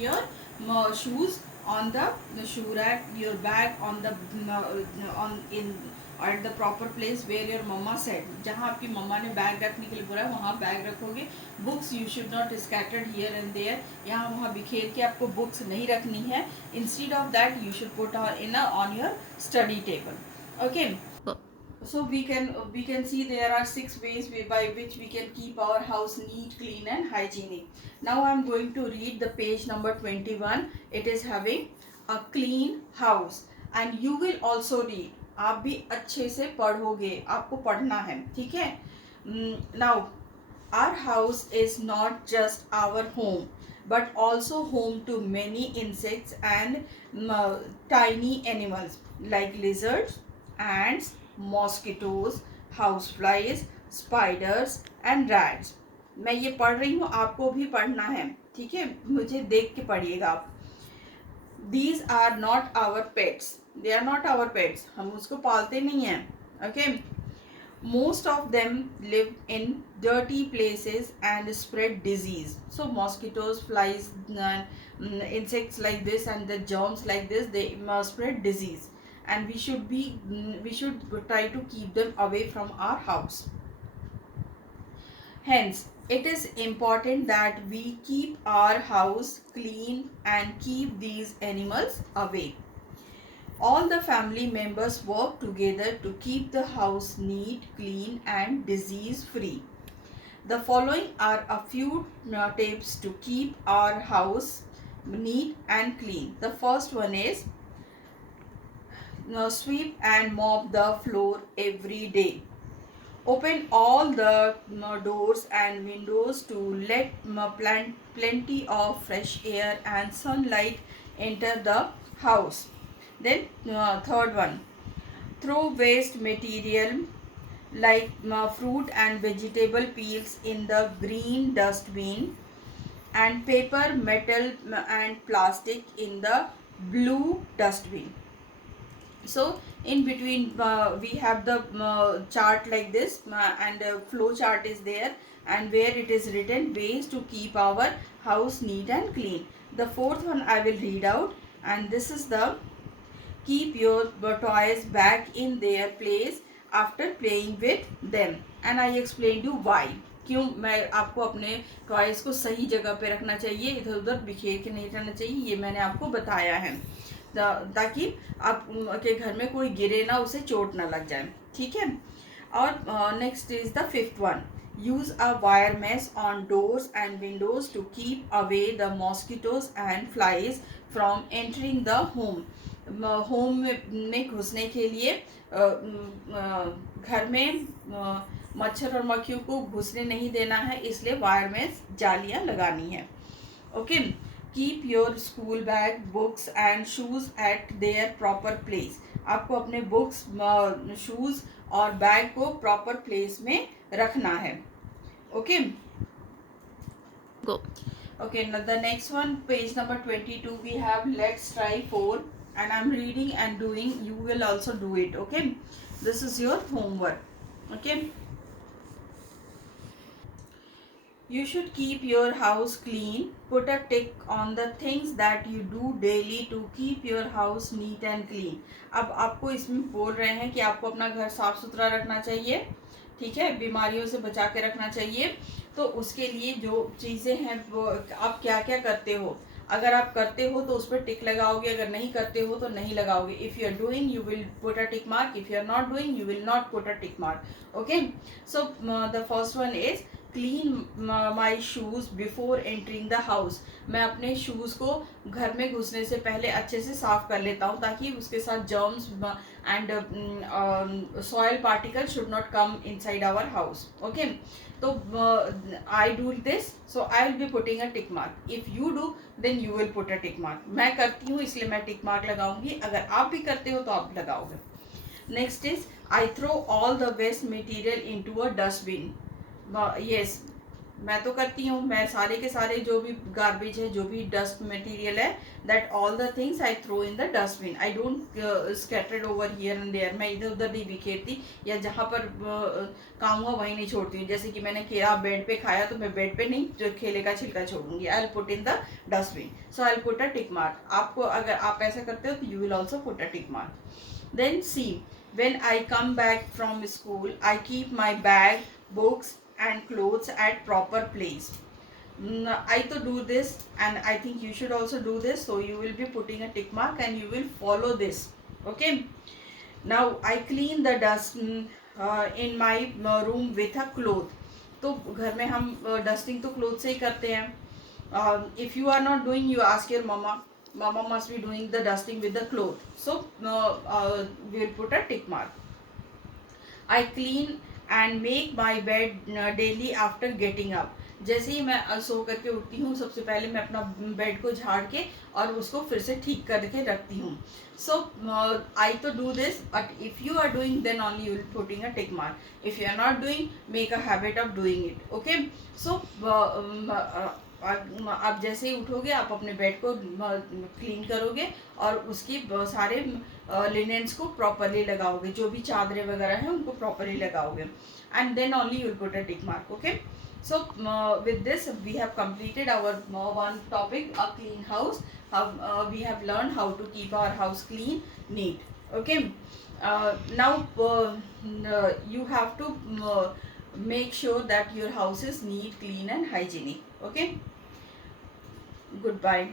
your shoes on the shoe rack, your bag on the on in at the proper place where your mama said. जहाँ आपकी मम्मा ने bag रखने के लिए बोला है वहाँ बैग रखोगे. Books you should not scattered here and there. यहाँ वहाँ बिखेर के आपको बुक्स नहीं रखनी है. Instead of that you should put on your study table. Okay. So we can see there are 6 ways by which we can keep our house neat, clean and hygienic. Now I am going to read the page number 21. It is having a clean house and you will also read. आप भी अच्छे से पढ़ोगे, आपको पढ़ना है, ठीक है. Now our house is not just our home but also home to many insects and tiny animals like lizards, ants, mosquitoes, houseflies, spiders and rats. मैं ये पढ़ रही हूँ, आपको भी पढ़ना है, ठीक है. मुझे देख के पढ़िएगा आप. These are not our pets. They are not our pets. हम उसको पालते नहीं हैं. Okay. Most of them live in dirty places and spread disease. So mosquitoes, flies, insects like this and the germs like this, they spread disease. And we should try to keep them away from our house. Hence, it is important that we keep our house clean and keep these animals away. All the family members work together to keep the house neat, clean and disease free. The following are a few tips to keep our house neat and clean. The first one is sweep and mop the floor every day. Open all the doors and windows to let plenty of fresh air and sunlight enter the house. Then third one, throw waste material like fruit and vegetable peels in the green dustbin and paper, metal and plastic in the blue dustbin. So in between we have the chart like this and flow chart is there and where it is written ways to keep our house neat and clean. The fourth one I will read out, and this is the keep your toys back in their place after playing with them, and I explained you why. क्यों मैं आपको अपने toys को सही जगह पे रखना चाहिए, इधर उधर बिखेर के नहीं रहना चाहिए, ये मैंने आपको बताया है ताकि आप के घर में कोई गिरे ना, उसे चोट ना लग जाए, ठीक है. और next is the fifth one, use a wire mesh on doors and windows to keep away the mosquitoes and flies from entering the home. Home में घुसने के लिए घर में मच्छर और मक्खियों को घुसने नहीं देना है, इसलिए वायर में जालियां लगानी है. Okay. Keep your school bag, books and shoes eight there proper place. आपको अपने बुक्स, शूज और बैग को प्रॉपर प्लेस में रखना है. Okay. Go. Okay, now the next one, page number 22, we have let's try 4, and I'm reading and doing, you will also do it. Okay, this is your homework. Okay, you should keep your house clean. Put a tick on the things that you do daily to keep your house neat and clean. अब आपको इसमें बोल रहे हैं कि आपको अपना घर साफ सुथरा रखना चाहिए, ठीक है, बीमारियों से बचा के रखना चाहिए. तो उसके लिए जो चीज़ें हैं वो आप क्या क्या करते हो. अगर आप करते हो तो उस पर टिक लगाओगे, अगर नहीं करते हो तो नहीं लगाओगे. If you are doing you will put a tick mark, if you are not doing you will not put a tick mark. Okay. So the first one is clean my shoes before entering the house. मैं अपने shoes को घर में घुसने से पहले अच्छे से साफ कर लेता हूँ ताकि उसके साथ germs and soil particles should not come inside our house. Okay, so I do this, so I will be putting a tick mark. If you do, then you will put a tick mark. मैं करती हूँ इसलिए मैं tick mark लगाऊंगी, अगर आप भी करते हो तो आप लगाओगे. Next is I throw all the waste material into a dustbin. Yes, मैं तो करती हूँ, मैं सारे के सारे जो भी गार्बेज है, जो भी डस्ट मटेरियल है, that all the things I throw in the dustbin. I don't scattered over here and there. मैं इधर उधर नहीं बिखेरती, या जहाँ पर काम हुआ वहीं नहीं छोड़ती हूँ। जैसे कि मैंने केला बेड पे खाया तो मैं बेड पे नहीं जो केले का छिलका छोड़ूंगी, I will put in the dustbin. So I will put a tick mark. आपको अगर आप ऐसा करते हो तो you will also put a tick mark. Then see, when I come back from school, I keep my bag, books and clothes at proper place. I to do this, and I think you should also do this. So you will be putting a tick mark and you will follow this. Okay. Now I clean the dust in my room with a cloth. तो घर में हम dusting तो cloth से ही करते हैं. If you are not doing, you ask your mama. Mama must be doing the dusting with the cloth. So we will put a tick mark. I clean and make my bed daily after getting up. जैसे ही मैं सो करके उठती हूँ, सबसे पहले मैं अपना bed को झाड़ के और उसको फिर से ठीक करके रखती हूँ. So I to do this, but if you are doing, then only you will putting a tick mark. If you are not doing, make a habit of doing it. Okay. So आप जैसे ही उठोगे, आप अपने bed को clean करोगे और उसकी सारे लिनेंस को प्रॉपरली लगाओगे, जो भी चादरें वगैरह हैं उनको प्रॉपरली लगाओगे, and then only you will put a tick mark. Okay. So with this we have completed our one topic, a clean house. How we have learned how to keep our house clean, neat. Okay. Now you have to make sure that your house is neat, clean and hygienic. Okay. Goodbye.